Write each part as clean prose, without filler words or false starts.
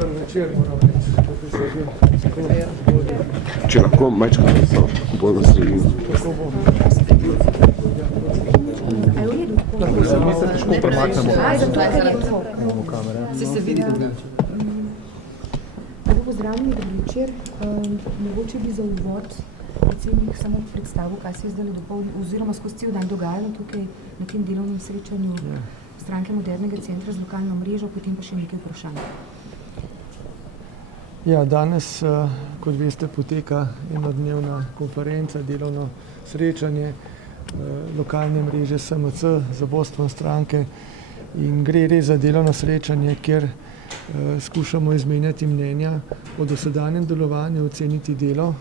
Dobar večer, moram reči, tukaj se že. Če lahko majčkaj so bolj na sredino. Lahko se mi se težko premaknemo. Imamo kamere. Se vidi druga. Pozdravljeni, dober večer. Mogoče bi za uvod predsednik samo predstavil, kaj se je zdaj dopoldne, oziroma skozi cel dan dogajalo tukaj na tem delovnem srečanju Stranke modernega centra z lokalno mrežo, potem pa še nekaj vprašanj. Ja, danes, kot veste, poteka enodnevna konferenca, delovno srečanje lokalne mreže SMC za vodstvom stranke in gre res za delovno srečanje, kjer skušamo izmenjati mnenja o dosedanjem delovanju, oceniti delo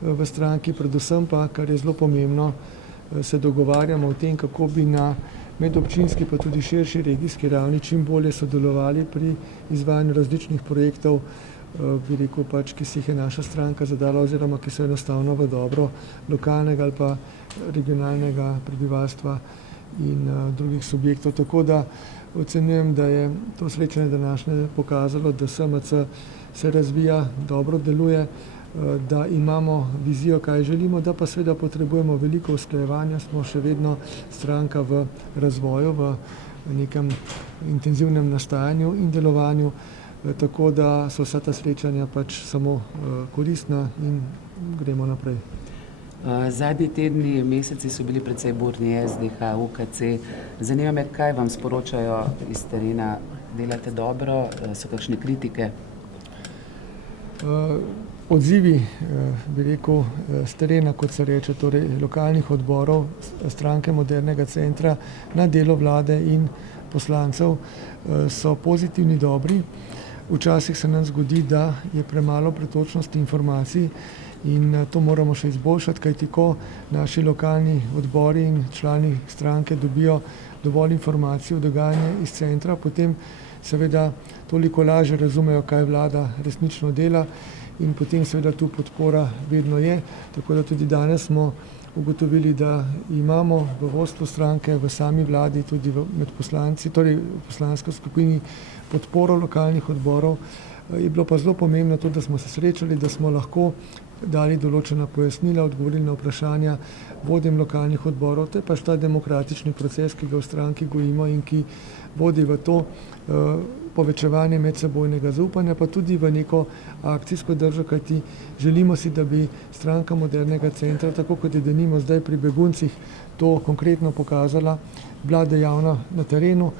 v stranki, predvsem pa, kar je zelo pomembno, se dogovarjamo o tem, kako bi na medobčinski pa tudi širši regijski ravni čim bolje sodelovali pri izvajanju različnih projektov, bi rekel pač, ki si jih je naša stranka zadala oziroma ki so enostavno v dobro lokalnega ali pa regionalnega prebivalstva in drugih subjektov. Tako da ocenjujem, da je to srečanje današnje pokazalo, da SMC se razvija, dobro deluje, da imamo vizijo, kaj želimo, da pa seveda potrebujemo veliko usklajevanja, smo še vedno stranka v razvoju, v nekem intenzivnem nastajanju in delovanju, tako da so vsa ta srečanja pač samo koristna in gremo naprej. Zadnji tedni, meseci so bili precej burni, SDH, UKC. Zanima me, kaj vam sporočajo iz terena? Delate dobro? So kakšne kritike? Odzivi, bi rekel, z terena, kot se reče, torej lokalnih odborov Stranke modernega centra na delo vlade in poslancev so pozitivni, dobri. Včasih se nam zgodi, da je premalo pretočnosti informacij in to moramo še izboljšati, kajti ko naši lokalni odbori in člani stranke dobijo dovolj informacij o dogajanju iz centra, potem seveda toliko lažje razumejo, kaj vlada resnično dela in potem seveda tu podpora vedno je. Tako da tudi danes smo ugotovili, da imamo v vodstvu stranke, v sami vladi, tudi med poslanci, torej v poslanski skupini podporo lokalnih odborov. Je bilo pa zelo pomembno to, da smo se srečali, da smo lahko dali določena pojasnila, odgovorili na vprašanja vodjem lokalnih odborov. To je pač ta demokratični proces, ki ga v stranki gojimo in ki vodi v to povečevanje medsebojnega zaupanja, pa tudi v neko akcijsko držo, kajti želimo si, da bi Stranka modernega centra, tako kot je denimo zdaj pri beguncih, to konkretno pokazala, bila dejavna na terenu,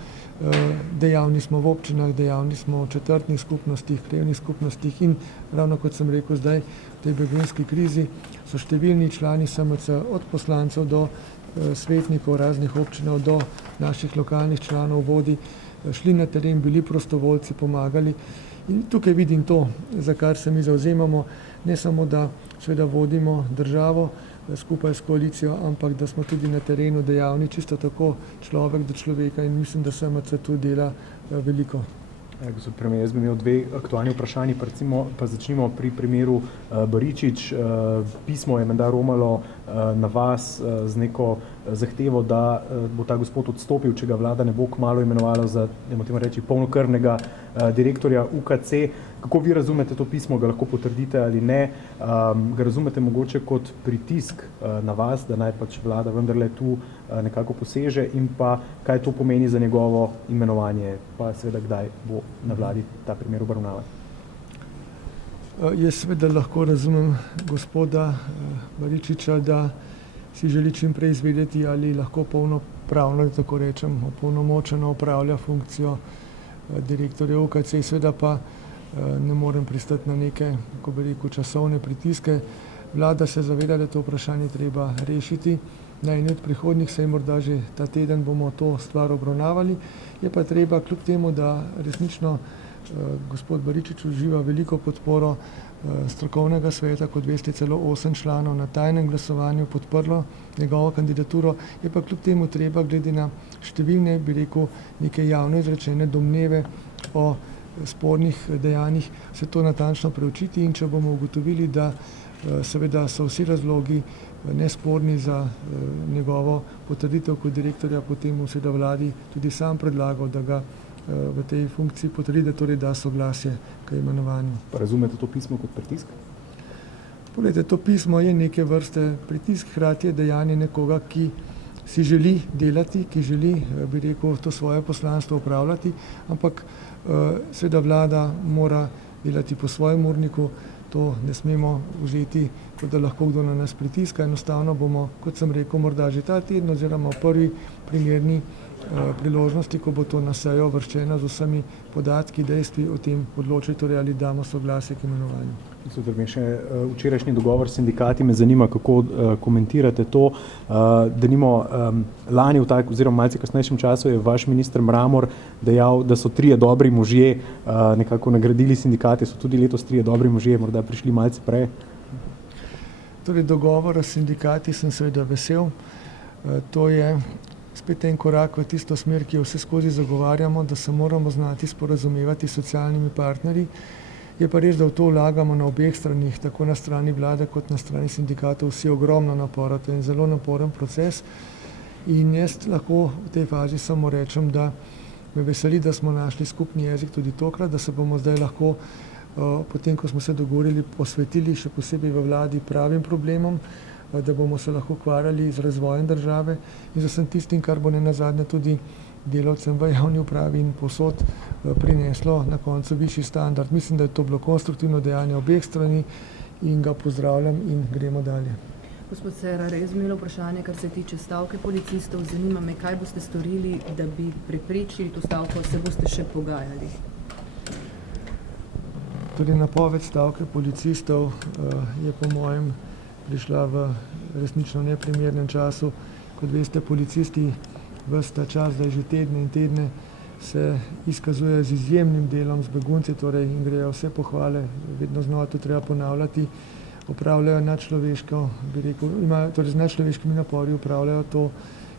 dejavni smo v občinah, dejavni smo v četrtnih skupnostih, krajevnih skupnostih in ravno kot sem rekel zdaj, v tej begunski krizi so številni člani SMC, od poslancev do svetnikov raznih občinov, do naših lokalnih članov vodi, šli na teren, bili prostovoljci, pomagali. In tukaj vidim to, za kar se mi zavzemamo, ne samo, da seveda vodimo državo skupaj s koalicijo, ampak da smo tudi na terenu dejavni, čisto tako človek do človeka in mislim, da SMC tu dela veliko. Gospod premier, jaz bi imel dve aktualni vprašanji, pa začnimo pri primeru Baričič. Pismo je menda romalo na vas z neko zahtevo, da bo ta gospod odstopil, če ga vlada ne bo kmalu imenovala za, dajmo reči, polnokrvnega direktorja UKC. Kako vi razumete to pismo, ga lahko potrdite ali ne? Ga razumete mogoče kot pritisk na vas, da naj pač vlada vendarle tu nekako poseže in pa kaj to pomeni za njegovo imenovanje, pa seveda kdaj bo na vladi ta primer obravnavan? Jaz seveda lahko razumem gospoda Baričiča, da si želi čim prej izvedeti, ali lahko polnopravno, da tako rečem, opolnomočeno opravlja funkcijo direktorja UKC, seveda pa ne morem pristati na neke, kako bi rekel, časovne pritiske. Vlada se zaveda, da to vprašanje treba rešiti. Na eni od prihodnjih sej morda že ta teden bomo to stvar obravnavali. Je pa treba, kljub temu, da resnično gospod Baričič uživa veliko podporo strokovnega sveta, kot veste, celo 8 članov na tajnem glasovanju podprlo njegovo kandidaturo, je pa kljub temu treba, glede na številne, bi rekel, neke javno izrečene domneve o spornih dejanjih, se to natančno preučiti in če bomo ugotovili, da seveda so vsi razlogi nesporni za njegovo potrditev kot direktorja, potem seveda vladi tudi sam predlagal, da ga v tej funkciji potrdi, da torej da soglasje k imenovanju. Pa razumete to pismo kot pritisk? Poglejte, to pismo je neke vrste pritisk, hkrati je dejanje nekoga, ki si želi delati, ki želi, bi rekel, to svoje poslanstvo upravljati, ampak seveda vlada mora delati po svojem urniku, to ne smemo vzeti, kot da lahko kdo na nas pritiska. Enostavno bomo, kot sem rekel, morda že ta teden oziroma v prvi primerni priložnosti, ko bo to na sejo vrščeno z vsemi podatki, dejstvi o tem odločiti, torej ali damo soglasje k imenovanju. Še včerajšnji dogovor s sindikati me zanima, kako komentirate to. Lani oziroma malce kasnejšem času je vaš minister Mramor dejal, da so 3 dobri možje nekako nagradili sindikate, so tudi letos 3 dobri možje morda prišli malce prej. Torej dogovor s sindikati sem seveda vesel. To je spet en korak v tisto smer, ki jo vse skozi zagovarjamo, da se moramo znati sporazumevati s socialnimi partnerji. Je pa res, da v to vlagamo na obeh stranih, tako na strani vlade kot na strani sindikatov, vsi ogromno napora. To je en zelo naporen proces in jaz lahko v tej fazi samo rečem, da me veseli, da smo našli skupni jezik tudi tokrat, da se bomo zdaj lahko, potem ko smo se dogovorili, posvetili še posebej v vladi pravim problemom, da bomo se lahko ukvarjali z razvojem države in z vsem tistim, kar bo nenazadnje tudi delavcem v javni upravi in povsod prineslo na koncu višji standard. Mislim, da je to bilo konstruktivno dejanje obeh strani in ga pozdravljam in gremo dalje. Gospod Cerar, jaz bi imela vprašanje, kar se tiče stavke policistov. Zanima me, kaj boste storili, da bi preprečili to stavko, se boste še pogajali? Tudi napoved stavke policistov je po mojem prišla v resnično neprimernem času. Kot veste, policisti ves ta čas, zdaj že tedne in tedne, se izkazujejo z izjemnim delom, z begunci, torej jim grejo vse pohvale, vedno znova to treba ponavljati, opravljajo nadčloveško, bi rekel, torej z nadčloveškimi napori opravljajo to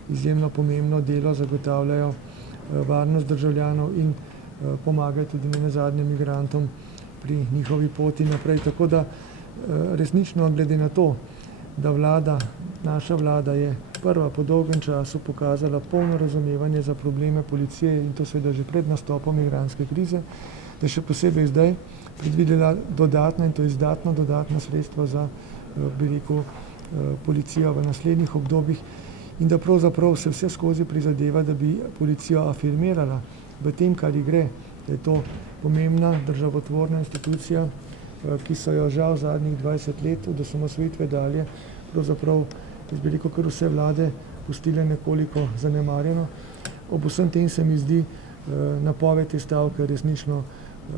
izjemno pomembno delo, zagotavljajo varnost državljanov in pomagajo tudi nenazadnje migrantom pri njihovi poti naprej. Tako da resnično glede na to, da vlada, naša vlada je prva po dolgem času pokazala polno razumevanje za probleme policije in to seveda že pred nastopom migrantske krize, da še posebej zdaj predvidela dodatna in to izdatna dodatna sredstva za, bi rekel, policijo v naslednjih obdobjih in da pravzaprav se vse skozi prizadeva, da bi policijo afirmirala v tem, kar ji gre, da je to pomembna državotvorna institucija, ki so jo žal zadnjih 20 let od osamosvojitve dalje pravzaprav, jaz bi rekel, kar vse vlade pustile nekoliko zanemarjeno. Ob vsem tem se mi zdi napoved te stavke resnično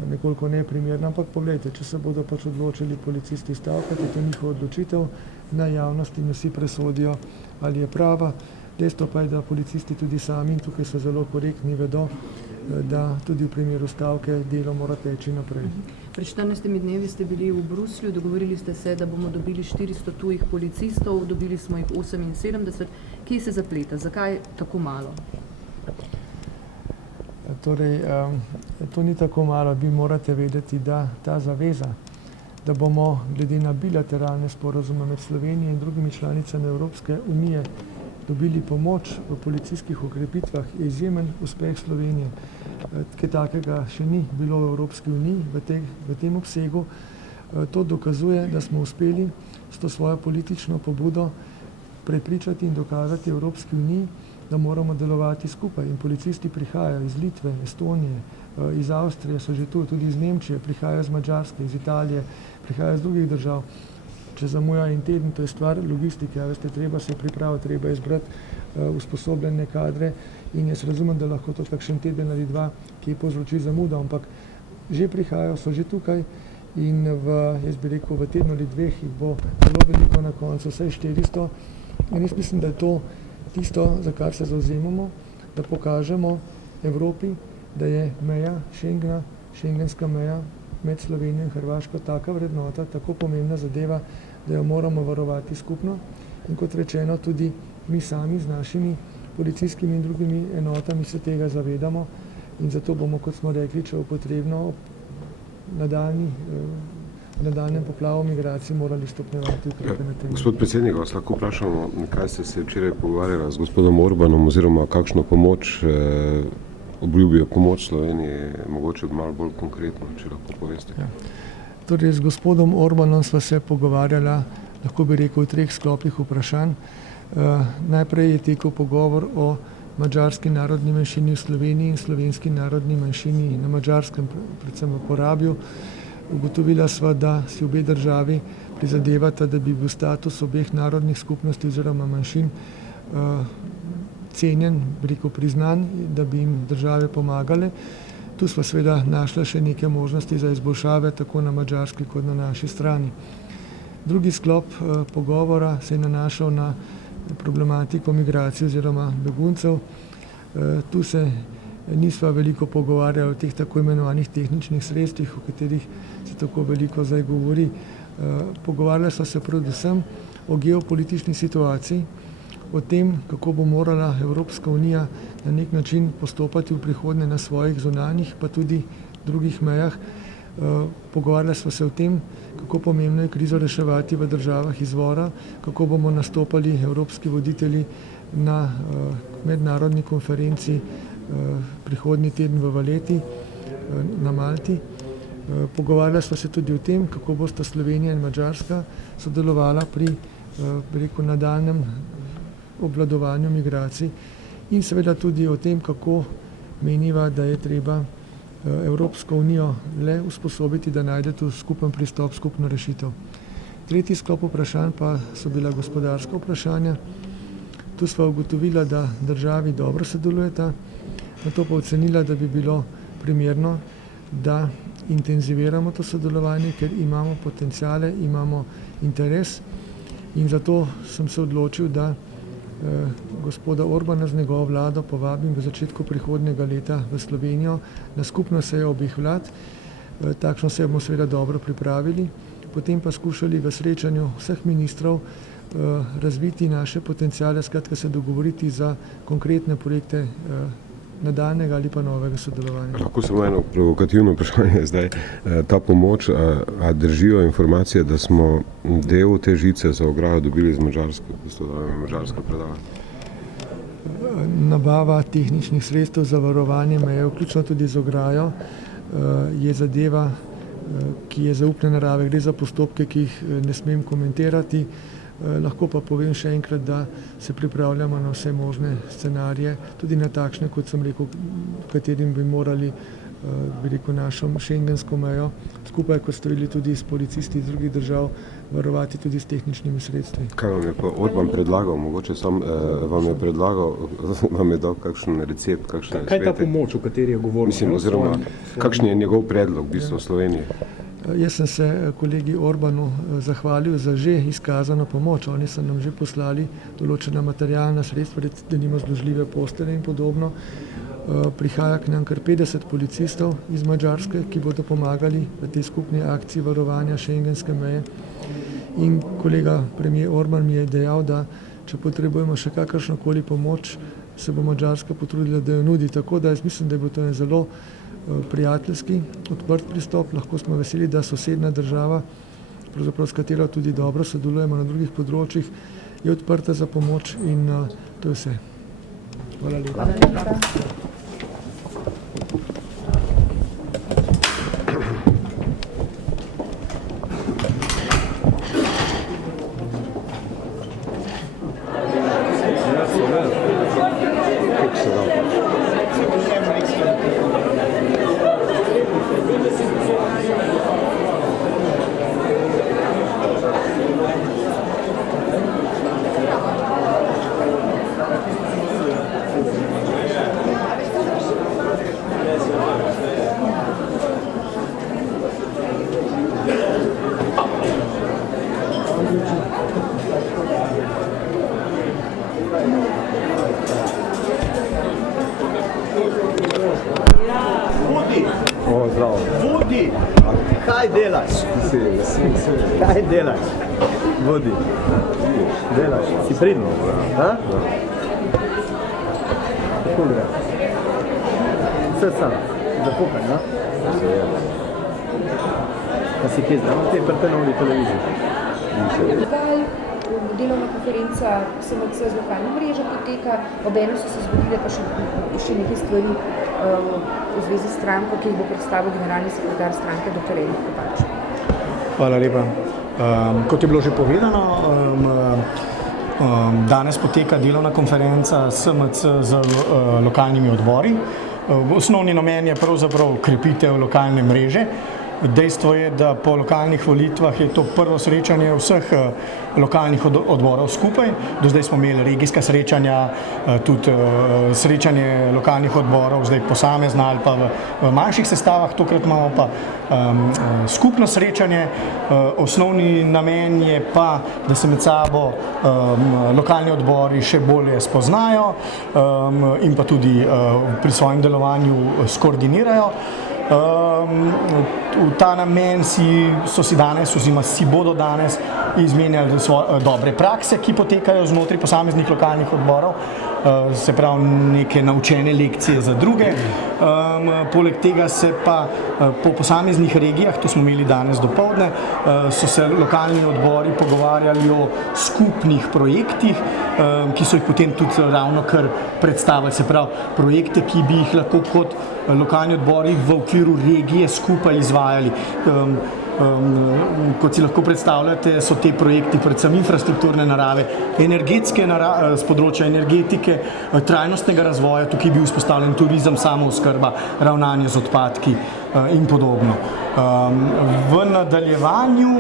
nekoliko neprimerna, ampak poglejte, če se bodo pač odločili policisti stavkati, to je njihova odločitev, na javnosti in vsi presodijo, ali je prava. Dejstvo pa je, da policisti tudi sami, in tukaj so zelo korektni, vedo, da tudi v primeru stavke delo mora teči naprej. Pred 14 dnevi ste bili v Bruslju, dogovorili ste se, da bomo dobili 400 tujih policistov, dobili smo jih 78. Kje se zapleta? Zakaj tako malo? Torej, to ni tako malo. Vi morate vedeti, da ta zaveza, da bomo glede na bilateralne sporazume med Slovenijo in drugimi članicami Evropske unije dobili pomoč v policijskih ukrepitvah, je izjemen uspeh Slovenije. Kaj takega še ni bilo v Evropski uniji v tem obsegu. To dokazuje, da smo uspeli s to svojo politično pobudo prepričati in dokazati Evropski uniji, da moramo delovati skupaj. In policisti prihajajo iz Litve, Estonije, iz Avstrije so že tu, tudi iz Nemčije, prihajajo iz Madžarske, iz Italije, prihajajo iz drugih držav. Če zamuja en teden, to je stvar logistike, veste, treba se pripraviti, treba izbrati usposobljene kadre in jaz razumem, da lahko to takšen teden ali dva, ki povzroči zamudo, ampak že prihajajo, so že tukaj in jaz bi rekel, v tednu ali dveh jih bo zelo veliko na koncu, vsaj 400. In jaz mislim, da je to tisto, za kar se zavzemamo, da pokažemo Evropi, da je meja Schengena, šengenska meja med Slovenijo in Hrvaško taka vrednota, tako pomembna zadeva, da jo moramo varovati skupno. In kot rečeno, tudi mi sami z našimi policijskimi in drugimi enotami se tega zavedamo in zato bomo, kot smo rekli, če bo potrebno, nadaljnjem poplavu migracij morali stopnjevati ukrepe na tem. Gospod predsednik, vas lahko vprašamo, kaj ste se včeraj pogovarjali z gospodom Orbanom oziroma kakšno pomoč obljubijo pomoč Sloveniji, mogoče malo bolj konkretno, če lahko poveste. Ja. Torej, z gospodom Orbanom sva se pogovarjala, lahko bi rekel, v 3 sklopih vprašanj. Najprej je tekel pogovor o madžarski narodni manjšini v Sloveniji in slovenski narodni manjšini na Madžarskem, predvsem v Porabju. Ugotovila sva, da si obe državi prizadevata, da bi bil status obeh narodnih skupnosti oziroma manjšin cenjen, priznan, da bi jim države pomagale. Tu sva seveda našla še neke možnosti za izboljšave tako na madžarski kot na naši strani. Drugi sklop pogovora se je nanašal na problematiko migracij oziroma beguncev. Tu se nisva veliko pogovarjali o teh tako imenovanih tehničnih sredstvih, o katerih se tako veliko zdaj govori. Pogovarjali sva se predvsem o geopolitični situaciji, o tem, kako bo morala Evropska unija na nek način postopati v prihodnje na svojih zunanjih, pa tudi drugih mejah. Pogovarjali sva se o tem, kako pomembno je krizo reševati v državah izvora, kako bomo nastopali evropski voditelji na mednarodni konferenci prihodnji teden v Valeti na Malti. Pogovarjali sva se tudi o tem, kako bosta Slovenija in Madžarska sodelovala pri nadaljnjem obvladovanju migracij in seveda tudi o tem, kako meniva, da je treba Evropsko unijo le usposobiti, da najde tu skupen pristop, skupno rešitev. Tretji sklop vprašanj pa so bila gospodarska vprašanja. Tu sva ugotovila, da državi dobro sodelujeta, nato pa ocenila, da bi bilo primerno, da intenziviramo to sodelovanje, ker imamo potenciale, imamo interes in zato sem se odločil, da gospoda Orbana z njegovo vlado povabim v začetku prihodnjega leta v Slovenijo na skupno sejo obeh vlad. Takšno sejo bomo seveda dobro pripravili, potem pa skušali v srečanju vseh ministrov razviti naše potenciale, skratka se dogovoriti za konkretne projekte nadaljnega ali pa novega sodelovanja. Lahko samo eno provokativno vprašanje zdaj. Ta pomoč, a držijo informacije, da smo del te žice za ograjo dobili z Madžarske, v bistvu, da je Madžarska predala? Nabava tehničnih sredstev za varovanje meje, vključno tudi z ograjo, je zadeva, ki je zaupne narave. Gre za postopke, ki jih ne smem komentirati. Lahko pa povem še enkrat, da se pripravljamo na vse možne scenarije, tudi na takšne, kot sem rekel, katerim bi morali našo šengensko mejo, skupaj, kot storili tudi s policisti iz drugih držav, varovati tudi s tehničnimi sredstvi. Kaj vam je pa Orban predlagal? Mogoče sam vam je predlagal, vam je dal kakšen recept, kakšne svete? Kaj je ta pomoč, o kateri je govoril? Mislim, oziroma, kakšen je njegov predlog v bistvu Slovenije? Jaz sem se kolegi Orbanu zahvalil za že izkazano pomoč. Oni so nam že poslali določena materialna sredstva, denimo zložljive postelje in podobno. Prihaja k nam kar 50 policistov iz Madžarske, ki bodo pomagali v tej skupni akciji varovanja šengenske meje. In kolega premier Orban mi je dejal, da če potrebujemo še kakršnokoli pomoč, se bo Madžarska potrudila, da jo nudi. Tako da jaz mislim, da je bil to en zelo prijateljski, odprt pristop. Lahko smo veseli, da sosednja država, pravzaprav s katero tudi dobro sodelujemo na drugih področjih, je odprta za pomoč in to je vse. Hvala lepa. Vodi! Kaj delaš? Kaj delaš? Vodi. Delaš. Si pridno? Kako gre? Vse sam. Zapukaj, ne? Pa si kje znam? Te prte na televiziji. Delovna konferenca SMC z lokalne mreže poteka, obenem so se zgodile pa še nekaj stvari, v zvezi s stranko, ki jih bo predstavil generalni sekretar stranke dr. Erik Kopač. Hvala lepa. Kot je bilo že povedano, danes poteka delovna konferenca SMC z lokalnimi odbori. Osnovni namen je pravzaprav krepitev lokalne mreže. Dejstvo je, da po lokalnih volitvah je to prvo srečanje vseh lokalnih odborov skupaj. Do zdaj smo imeli regijska srečanja, tudi srečanje lokalnih odborov, zdaj posamezna ali pa v manjših sestavah, tokrat imamo pa skupno srečanje. Osnovni namen je pa, da se med sabo lokalni odbori še bolje spoznajo in pa tudi pri svojem delovanju skoordinirajo. V ta namen so si danes oziroma si bodo danes izmenjali dobre prakse, ki potekajo znotraj posameznih lokalnih odborov, se pravi neke naučene lekcije za druge. Poleg tega se pa po posameznih regijah, to smo imeli danes dopoldne, so se lokalni odbori pogovarjali o skupnih projektih, ki so jih potem tudi ravno kar predstavili, se pravi projekte, ki bi jih lahko kot lokalni odbori v okviru regije skupaj izvajali. Kot si lahko predstavljate, so te projekti predvsem infrastrukturne narave, energetske narave, z področja energetike, trajnostnega razvoja, tukaj je bil vzpostavljen turizem, samooskrba, ravnanje z odpadki in podobno. V nadaljevanju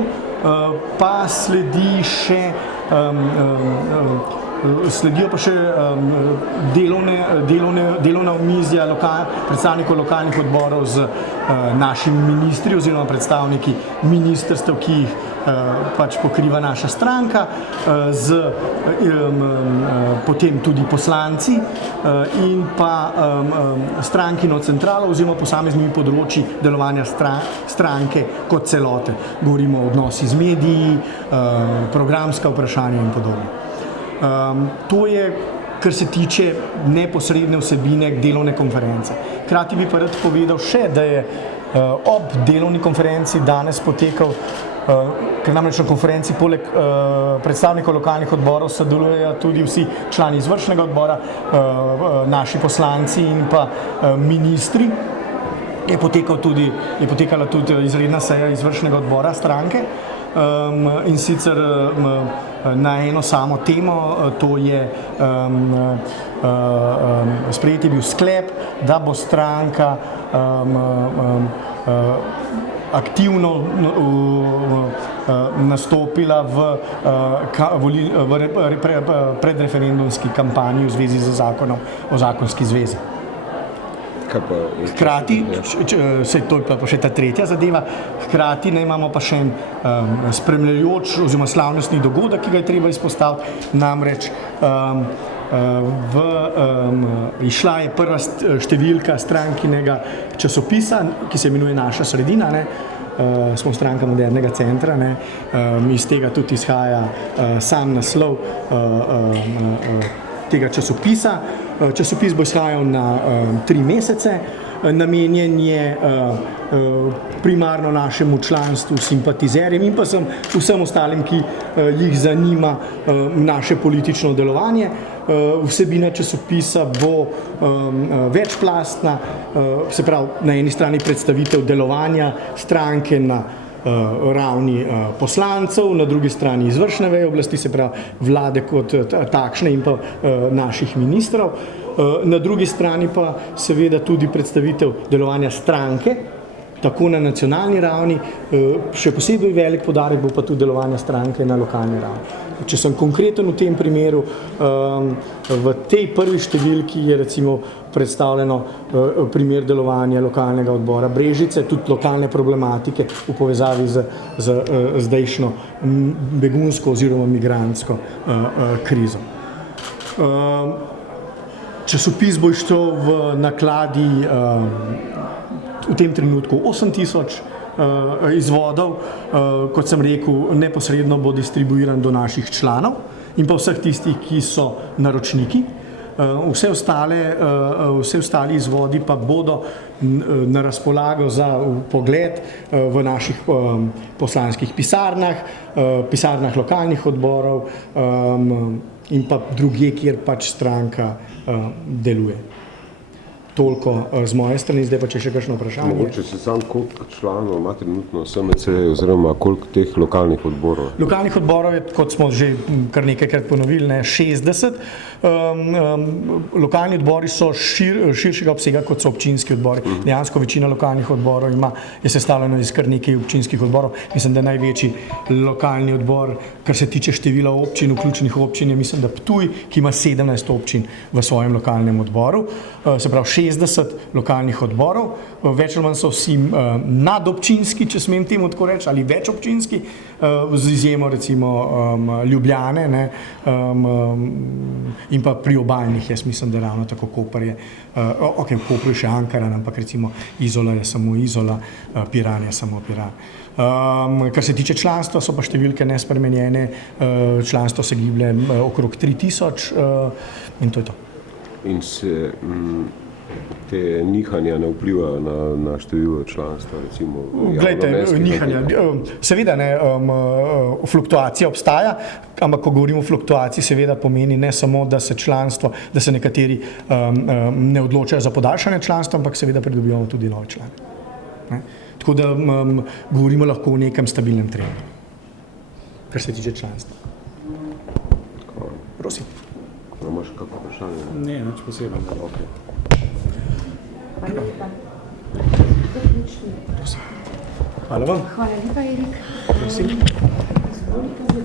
pa sledijo pa še delovna omizja predstavnikov lokalnih odborov z našimi ministri oziroma predstavniki ministrstev, ki jih pač pokriva naša stranka, potem tudi poslanci in pa strankino centralo oziroma posameznimi področji delovanja stranke kot celote. Govorimo o odnosi z mediji, programska vprašanja in podobno. To je, kar se tiče neposredne vsebine delovne konference. Hkrati bi pa rad povedal še, da je ob delovni konferenci danes potekal, ker namreč na konferenci poleg predstavnikov lokalnih odborov sodelujejo tudi vsi člani izvršnega odbora, naši poslanci in pa ministri. Je potekala tudi izredna seja izvršnega odbora stranke in sicer na eno samo temo, to je sprejet je bil sklep, da bo stranka aktivno nastopila v predreferendumski kampanji v zvezi z zakonom o zakonski zvezi. Hkrati, to je pa še ta tretja zadeva, hkrati imamo pa še en spremljajoč oziroma slavnostni dogodek, ki ga je treba izpostaviti, namreč išla je prva številka strankinega časopisa, ki se imenuje Naša sredina, smo stranka Modernega centra, iz tega tudi izhaja sam naslov tega časopisa. Časopis bo izhajal na 3 mesece, namenjen je primarno našemu članstvu, simpatizerjem in pa vsem ostalim, ki jih zanima naše politično delovanje. Vsebina časopisa bo večplastna, se pravi na eni strani predstavitev delovanja stranke na ravni poslancev, na drugi strani izvršne veje oblasti, se pravi vlade kot takšne in pa naših ministrov. Na drugi strani pa seveda tudi predstavitev delovanja stranke, tako na nacionalni ravni, še posebej velik poudarek bo pa tudi delovanja stranke na lokalni ravni. Če sem konkreten v tem primeru, v tej prvi številki je recimo predstavljeno primer delovanja lokalnega odbora Brežice, tudi lokalne problematike v povezavi z zdajšnjo begunsko oziroma migrantsko krizo. Časopis bo išel v nakladi v tem trenutku 8000 izvodov, kot sem rekel, neposredno bo distribuiran do naših članov in pa vseh tistih, ki so naročniki. Vse ostali izvodi pa bodo na razpolago za pogled v naših poslanskih pisarnah, pisarnah lokalnih odborov in pa drugje, kjer pač stranka deluje. Toliko z moje strani, zdaj pa če še kakšno vprašanje. Mogoče si sam, koliko članov ima trenutno SMC oziroma koliko teh lokalnih odborov? Lokalnih odborov je, kot smo že kar nekajkrat ponovili, 60. Lokalni odbori so širšega obsega, kot so občinski odbori. Dejansko večina lokalnih odborov je sestavljena iz kar nekaj občinskih odborov. Mislim, da največji lokalni odbor, kar se tiče števila občin, vključenih občin, je mislim, da Ptuj, ki ima 17 občin v svojem lokalnem odboru. Se pravi 60 lokalnih odborov, več ali manj so vsi nadobčinski, če smem temu tako reči, ali večobčinski, z izjemo recimo Ljubljane, ne, in pa priobalnih, jaz mislim, da ravno tako Koper je, ok, v Kopru je še Ankaran, ampak recimo Izola je samo Izola, Piran je samo Piran. Kar se tiče članstva, so pa številke nespremenjene, članstvo se giblje okrog 3000 in to je to. In se te nihanja ne vplivajo na število članstva, recimo? Glejte, nihanja, seveda ne, fluktuacija obstaja, ampak ko govorimo o fluktuaciji, seveda pomeni ne samo, da se članstvo, da se nekateri ne odločajo za podaljšanje članstva, ampak seveda pridobivamo tudi nove člane. Ne? Tako da govorimo lahko o nekem stabilnem trendu, kar se tiče članstva. Prosim. Imaš kako vprašanje? Ne, nič posebno. Okay. Hvala lepa. Hvala vam. Hvala lepa, Erik. Prosim. Izvolite za